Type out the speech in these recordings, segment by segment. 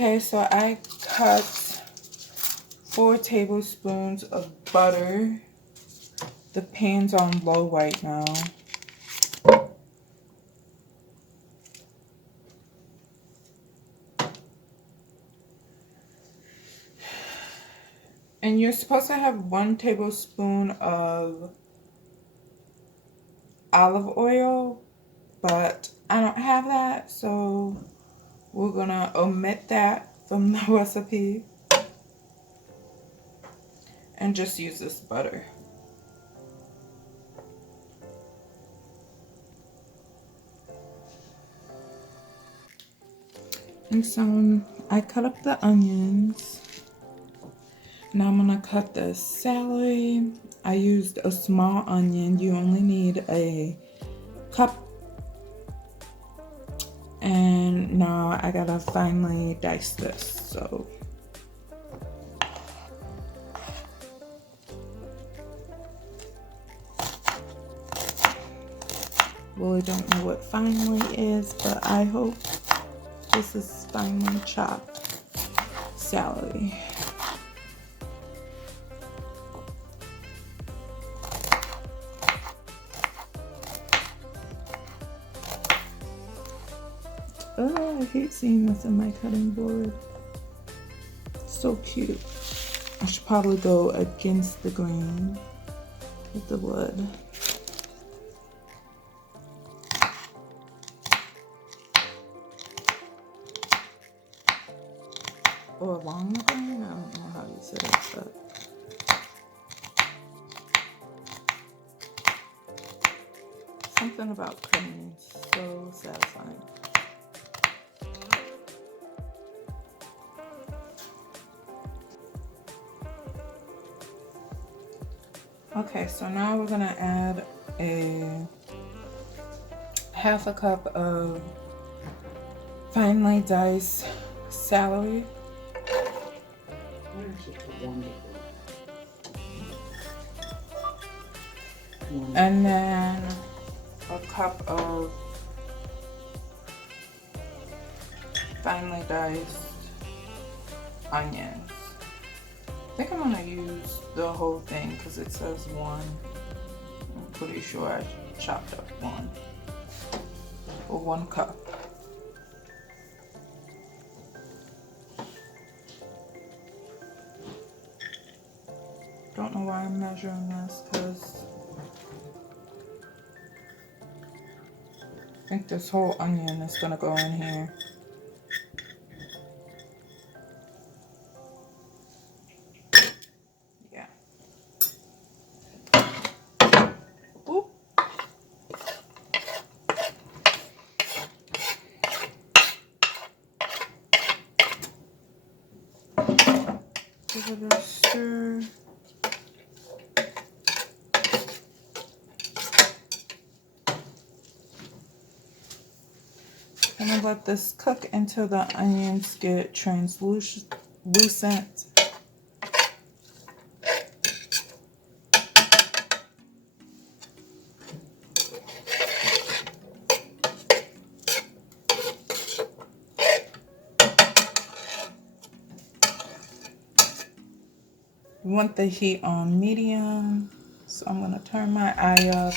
Okay, so I cut 4 tablespoons of butter. The pan's on low right now. And you're supposed to have 1 tablespoon of olive oil, but I don't have that, so we're gonna omit that from the recipe and just use this butter. And so I cut up the onions. Now I'm gonna cut the celery. I used a small onion. You only need a cup. And now I gotta finely dice this. So really don't know what finely is, but I hope this is finely chopped celery. Oh, I hate seeing this in my cutting board. So cute. I should probably go against the grain with the wood. Or along the grain? I don't know how you say it, but something about cutting is so satisfying. Okay, so now we're gonna add a half a cup of finely diced celery. And then a cup of finely diced onions. I think I'm gonna use the whole thing because it says 1. I'm pretty sure I chopped up 1 or 1 cup. Don't know why I'm measuring this because I think this whole onion is gonna go in here. Yeah. Oop. Give it a stir. I'm gonna let this cook until the onions get translucent. We want the heat on medium, so I'm gonna turn my eye up.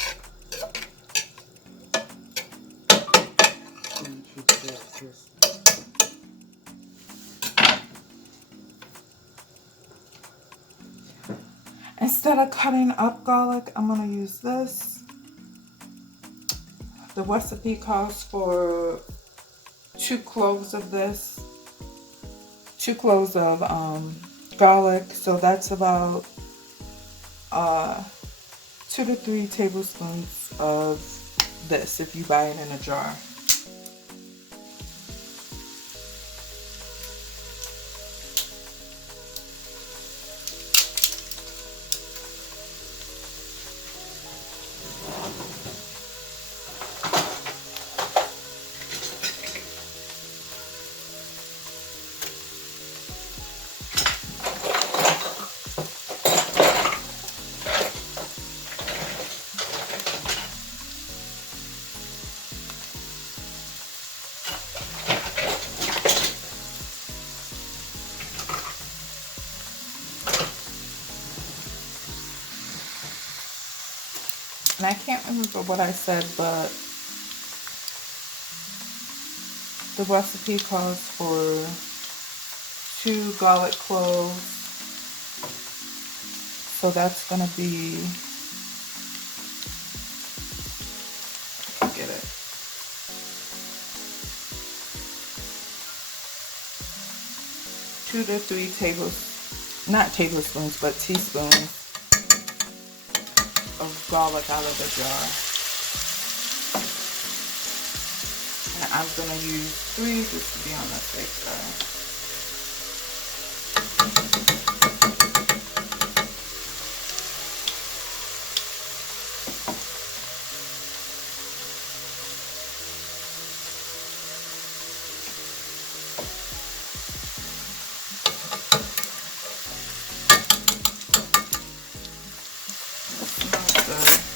Instead of cutting up garlic, I'm gonna use this. The recipe calls for 2 cloves of this, 2 cloves of garlic, so that's about 2 to 3 tablespoons of this if you buy it in a jar. And I can't remember what I said, but the recipe calls for 2 garlic cloves. So that's gonna be, get it, 2 to 3 not tablespoons, but teaspoons of garlic out of the jar. And I'm gonna use 3 just to be on the safe side. That smells good.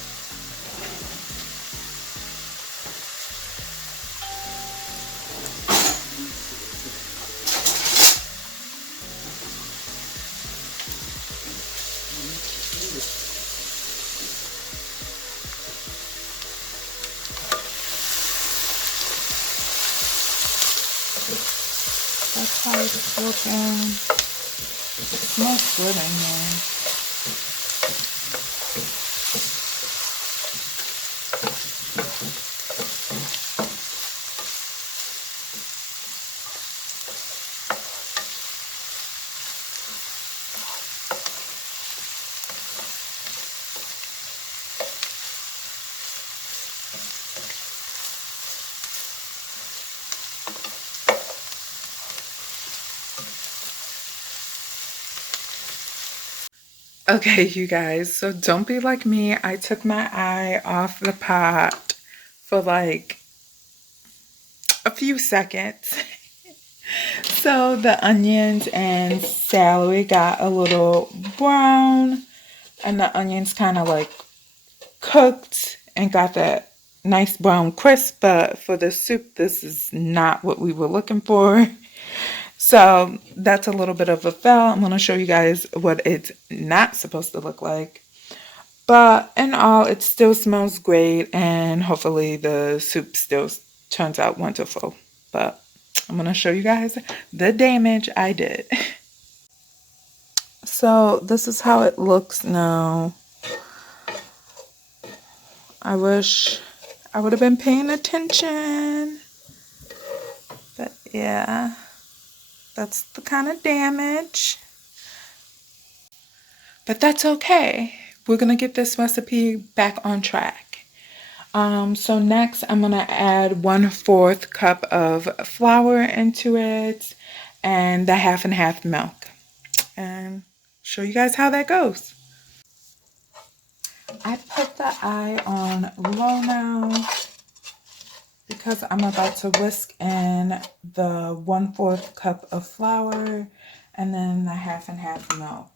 That's how it's looking. It smells good in here. Okay, you guys, so don't be like me. I took my eye off the pot for like a few seconds. So the onions and celery got a little brown, and the onions kind of like cooked and got that nice brown crisp. But for the soup, this is not what we were looking for. So that's a little bit of a fail. I'm going to show you guys what it's not supposed to look like. But in all, it still smells great, and hopefully the soup still turns out wonderful. But I'm going to show you guys the damage I did. So this is how it looks now. I wish I would have been paying attention. But yeah, that's the kind of damage. But that's okay. We're going to get this recipe back on track. So next I'm going to add 1/4 cup of flour into it and the half and half milk. And show you guys how that goes. I put the eye on low now because I'm about to whisk in the 1/4 cup of flour and then the half and half milk.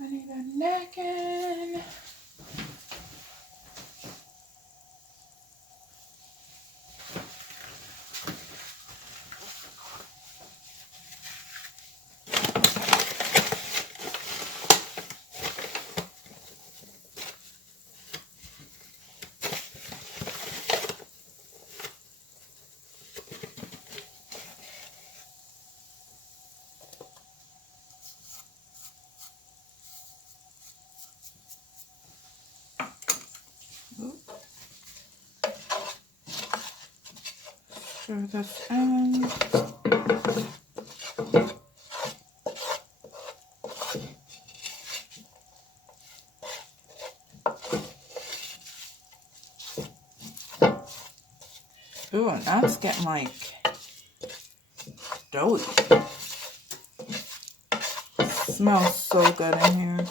I need a napkin. Stir this in. Ooh, and that's getting like doughy. Smells so good in here.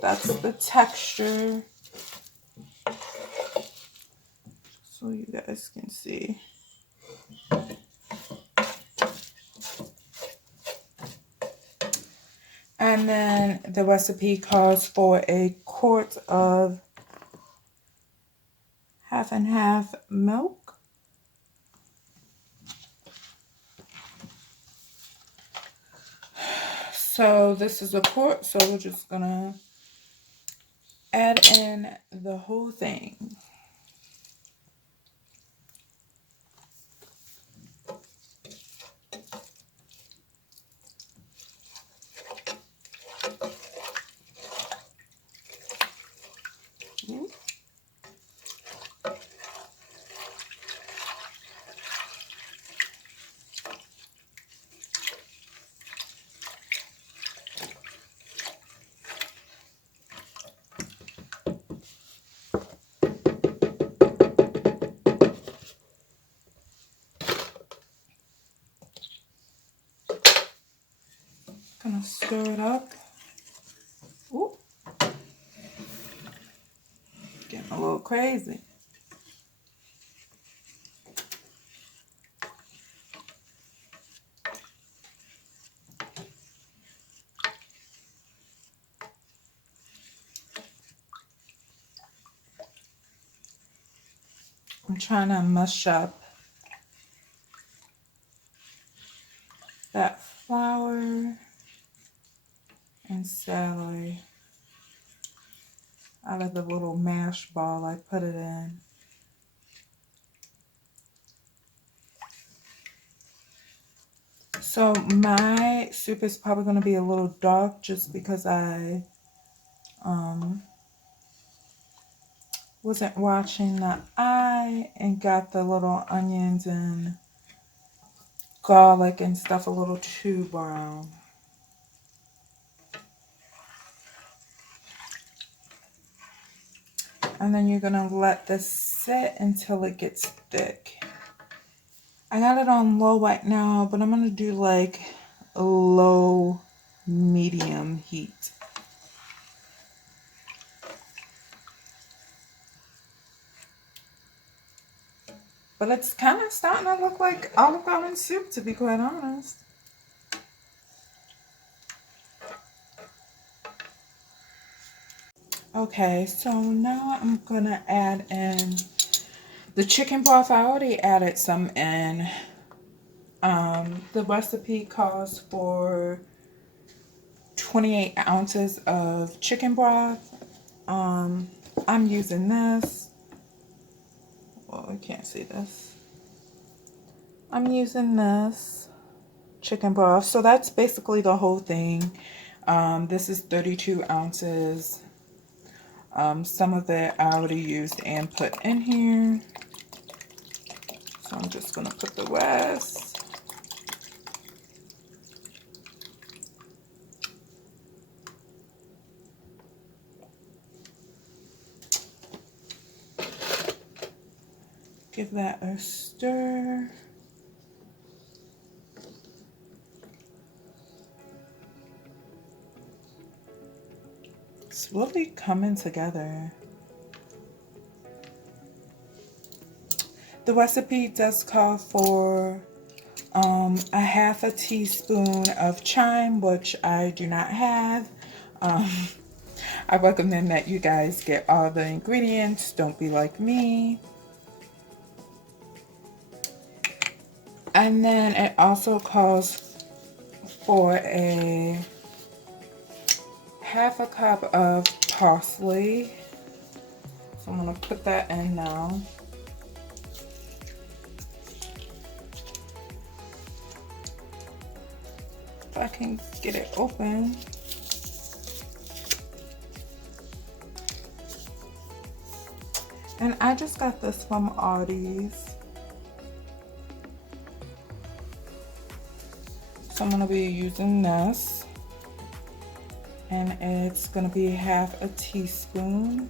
That's the texture. So you guys can see. And then the recipe calls for a quart of half and half milk. So this is a quart, so we're just gonna add in the whole thing. Gonna stir it up. Ooh, getting a little crazy. I'm trying to mush up that flour and celery out of the little mash ball I put it in. So my soup is probably going to be a little dark just because I wasn't watching the eye and got the little onions and garlic and stuff a little too brown. And then you're going to let this sit until it gets thick. I got it on low right now, but I'm going to do like a low medium heat. But it's kind of starting to look like Olive Garden soup, to be quite honest. Okay, so now I'm going to add in the chicken broth. I already added some in. The recipe calls for 28 ounces of chicken broth. I'm using this. Well, we can't see this. I'm using this chicken broth. So that's basically the whole thing. This is 32 ounces. Some of it I already used and put in here. So I'm just going to put the rest. Give that a stir. It's really coming together. The recipe does call for a half a teaspoon of thyme, which I do not have. I recommend that you guys get all the ingredients. Don't be like me. And then it also calls for a half a cup of parsley. So I'm going to put that in now. If I can get it open. And I just got this from Aldi's. So I'm going to be using this. And it's going to be half a teaspoon.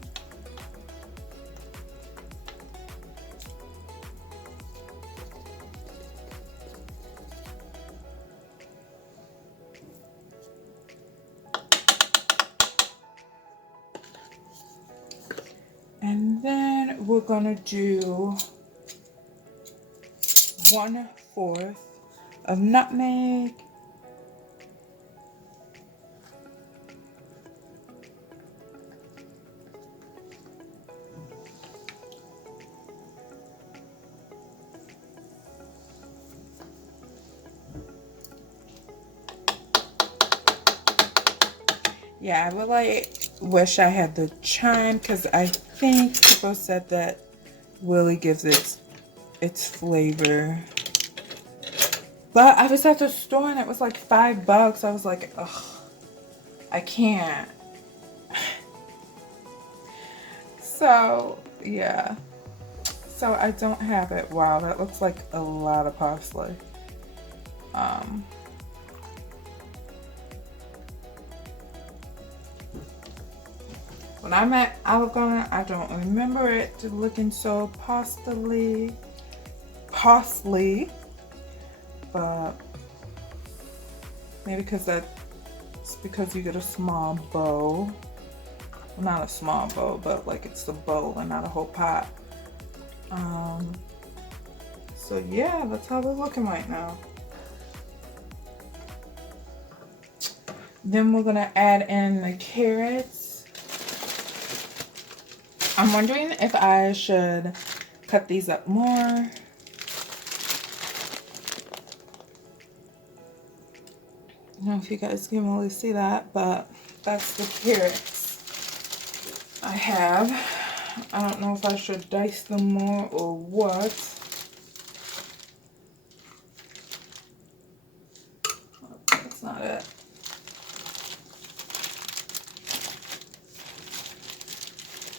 And then we're going to do 1/4 of nutmeg. Yeah, I really wish I had the chime because I think people said that really gives it its flavor. But I was at the store and it was like $5. I was like, ugh, I can't. So, yeah. So I don't have it. Wow, that looks like a lot of parsley. When I'm at Olive Garden, I don't remember it looking so parsley, but maybe because that's because you get a small bowl. Well, not a small bowl, but like it's a bowl and not a whole pot. So yeah, that's how we're looking right now. Then we're gonna add in the carrots. I'm wondering if I should cut these up more. I don't know if you guys can really see that, but that's the carrots I have. I don't know if I should dice them more or what. That's not it.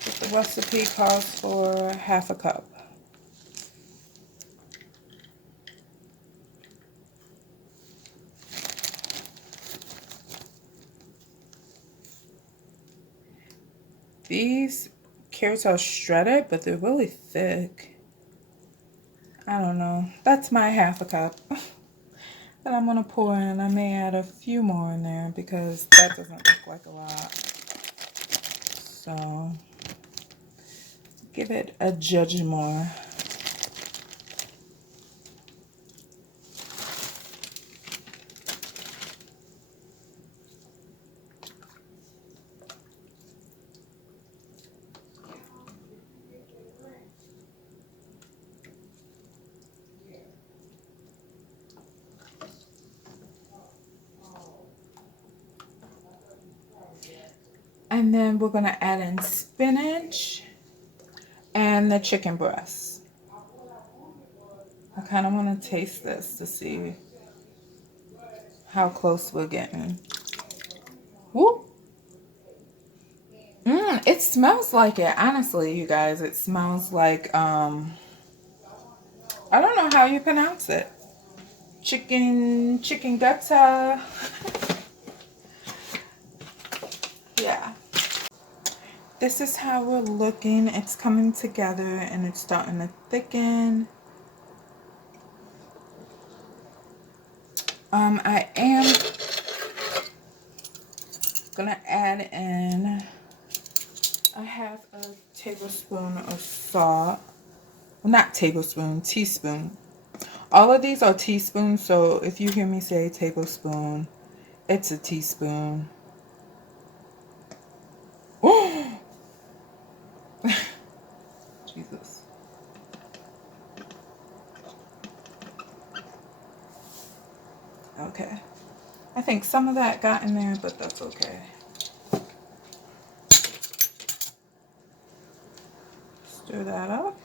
But the recipe calls for 1/2 cup. These carrots are shredded, but they're really thick. I don't know. That's my 1/2 cup that I'm gonna pour in. I may add a few more in there because that doesn't look like a lot. So give it a judge more. And then we're gonna add in spinach and the chicken breast. I kind of want to taste this to see how close we're getting. Woo! It smells like it, honestly, you guys. It smells like, I don't know how you pronounce it. Chicken gutta. Yeah. This is how we're looking. It's coming together and it's starting to thicken. I am gonna add in 1/2 tablespoon of salt. Well, not tablespoon, teaspoon. All of these are teaspoons, so if you hear me say tablespoon, it's a teaspoon. Oh, Jesus. Okay. I think some of that got in there, but that's okay. Stir that up.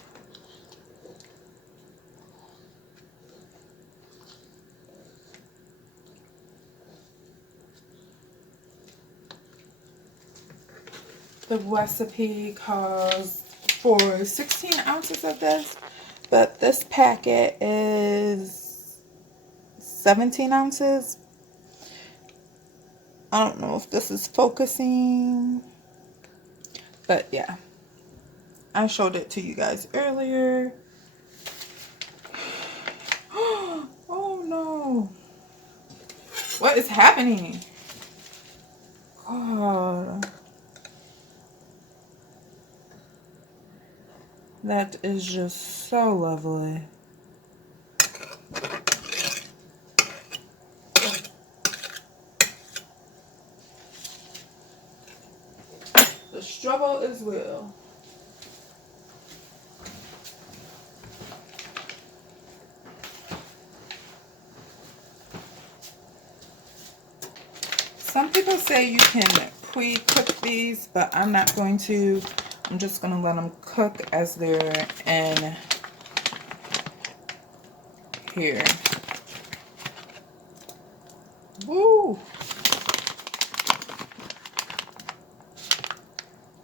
The recipe calls for 16 ounces of this, but this packet is 17 ounces. I don't know if this is focusing, but yeah. I showed it to you guys earlier. Oh no. What is happening? God. That is just so lovely. The struggle is real. Some people say you can pre-cook these, but I'm not going to. I'm just going to let them cook as they're in here. Woo!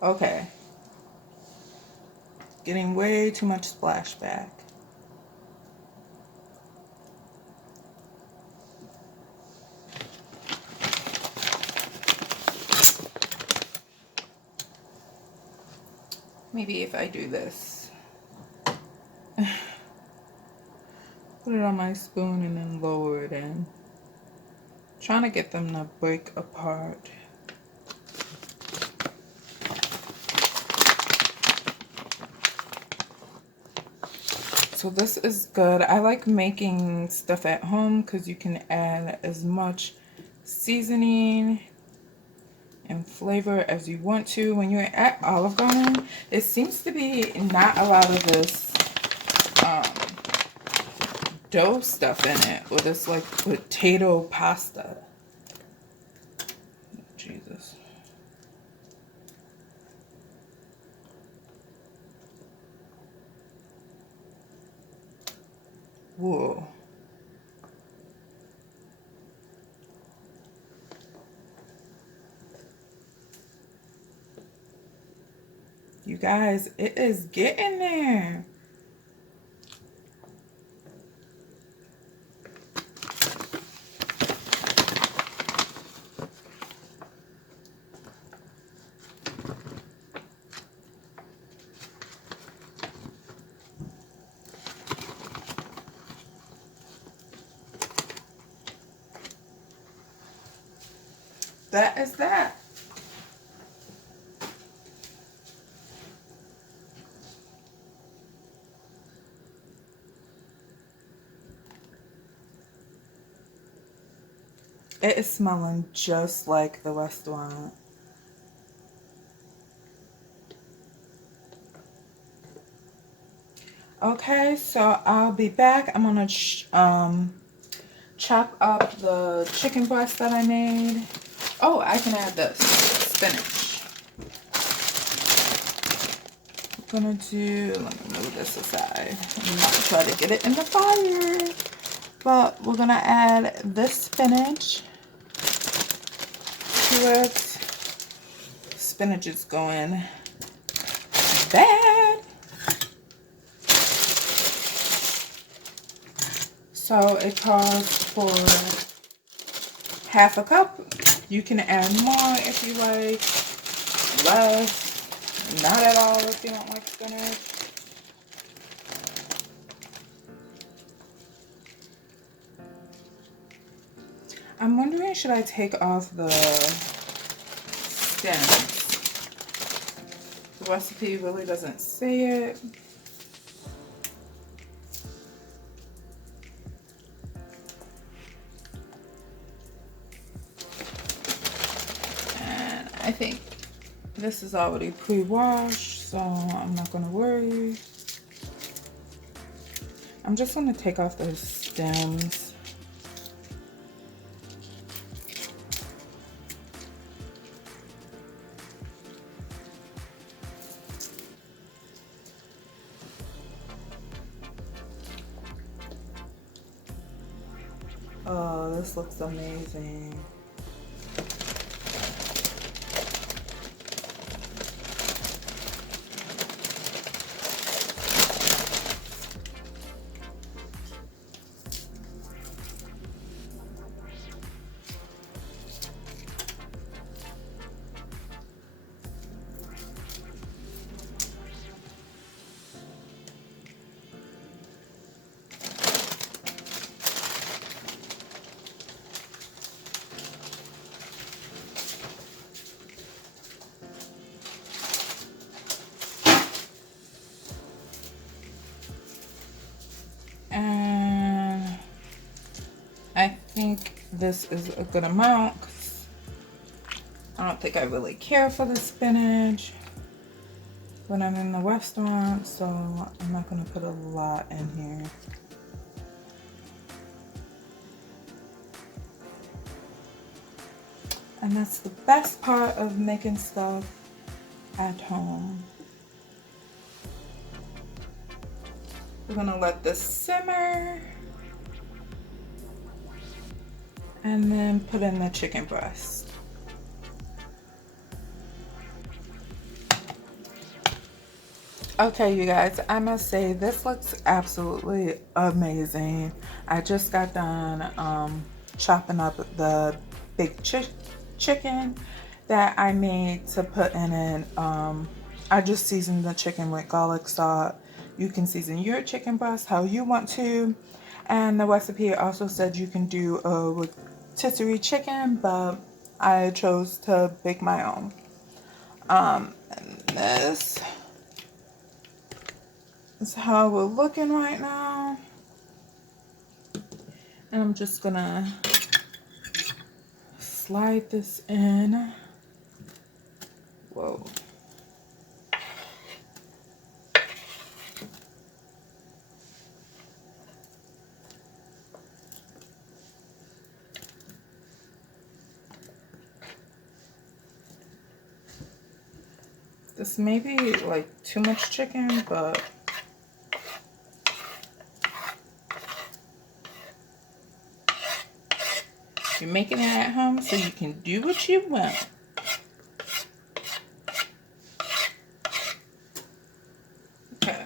Okay. Getting way too much splashback. Maybe if I do this. Put it on my spoon and then lower it in. Trying to get them to break apart. So this is good. I like making stuff at home because you can add as much seasoning and flavor as you want to. When you're at Olive Garden, it seems to be not a lot of this dough stuff in it, or this like potato pasta. Jesus. Whoa. You guys, it is getting there. That is that. It is smelling just like the restaurant. Okay, so I'll be back. I'm gonna chop up the chicken breast that I made. Oh, I can add this spinach. I'm gonna do, let me move this aside. I'm not trying to get it in the fire. But we're gonna add this spinach to it. Spinach is going bad. So it calls for half a cup. You can add more if you like, less, not at all if you don't like spinach. I'm wondering, should I take off the stems? The recipe really doesn't say it. And I think this is already pre-washed, so I'm not gonna worry. I'm just gonna take off those stems. Oh, this looks amazing. And I think this is a good amount. I don't think I really care for the spinach when I'm in the restaurant, so I'm not gonna put a lot in here. And that's the best part of making stuff at home. We're gonna let this simmer and then put in the chicken breast. Okay, you guys, I must say this looks absolutely amazing. I just got done chopping up the big chicken that I made to put in it. I just seasoned the chicken with garlic salt. You can season your chicken breast how you want to. And the recipe also said you can do a rotisserie chicken, but I chose to bake my own. And this is how we're looking right now. And I'm just gonna slide this in. Whoa. This may be like too much chicken, but you're making it at home so you can do what you want. Okay.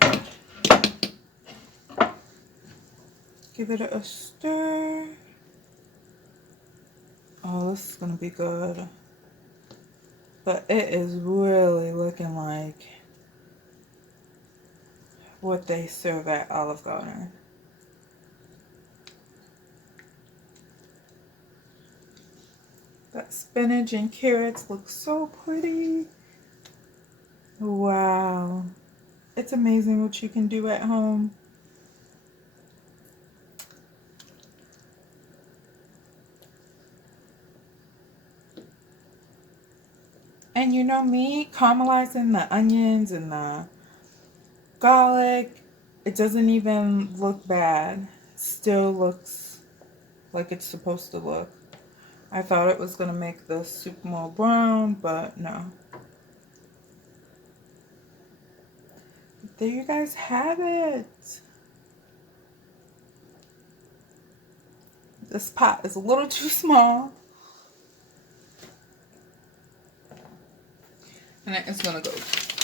Give it a stir. Oh, this is gonna be good. But it is really looking like what they serve at Olive Garden. That spinach and carrots look so pretty. Wow. It's amazing what you can do at home. And you know me, caramelizing the onions and the garlic, it doesn't even look bad. It still looks like it's supposed to look. I thought it was going to make the soup more brown, but no. There you guys have it. This pot is a little too small. And it's going to go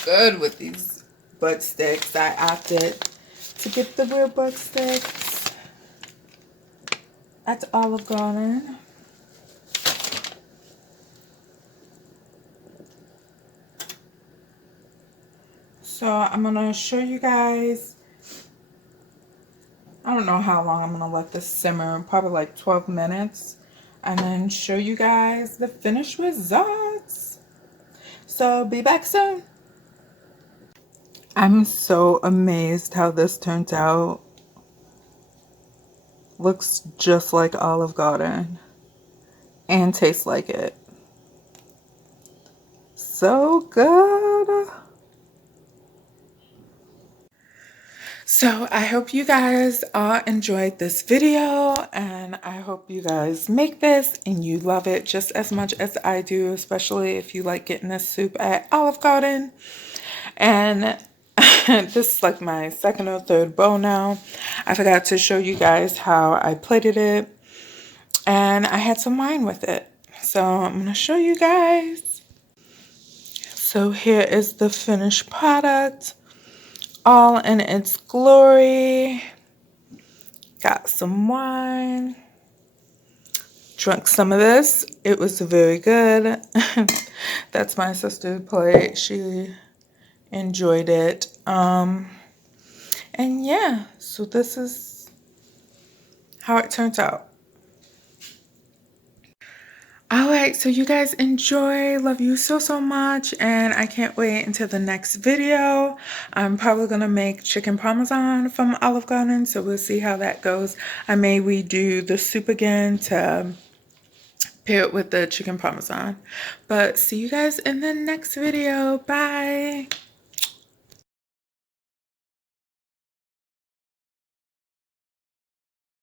good with these butt sticks. I opted to get the real butt sticks at Olive Garden. So I'm going to show you guys, I don't know how long I'm going to let this simmer, probably like 12 minutes. And then show you guys the finished results. So be back soon. I'm so amazed how this turned out. Looks just like Olive Garden and tastes like it. So good. So I hope you guys all enjoyed this video, and I hope you guys make this and you love it just as much as I do, especially if you like getting this soup at Olive Garden. And this is like my second or third bowl now. I forgot to show you guys how I plated it, and I had some wine with it. So I'm going to show you guys. So here is the finished product, all in its glory. Got some wine. Drunk some of this. It was very good. That's my sister's plate. She enjoyed it. And yeah, so this is how it turns out. Alright, so you guys enjoy. Love you so, so much. And I can't wait until the next video. I'm probably going to make chicken parmesan from Olive Garden. So we'll see how that goes. I may redo the soup again to pair it with the chicken parmesan. But see you guys in the next video. Bye.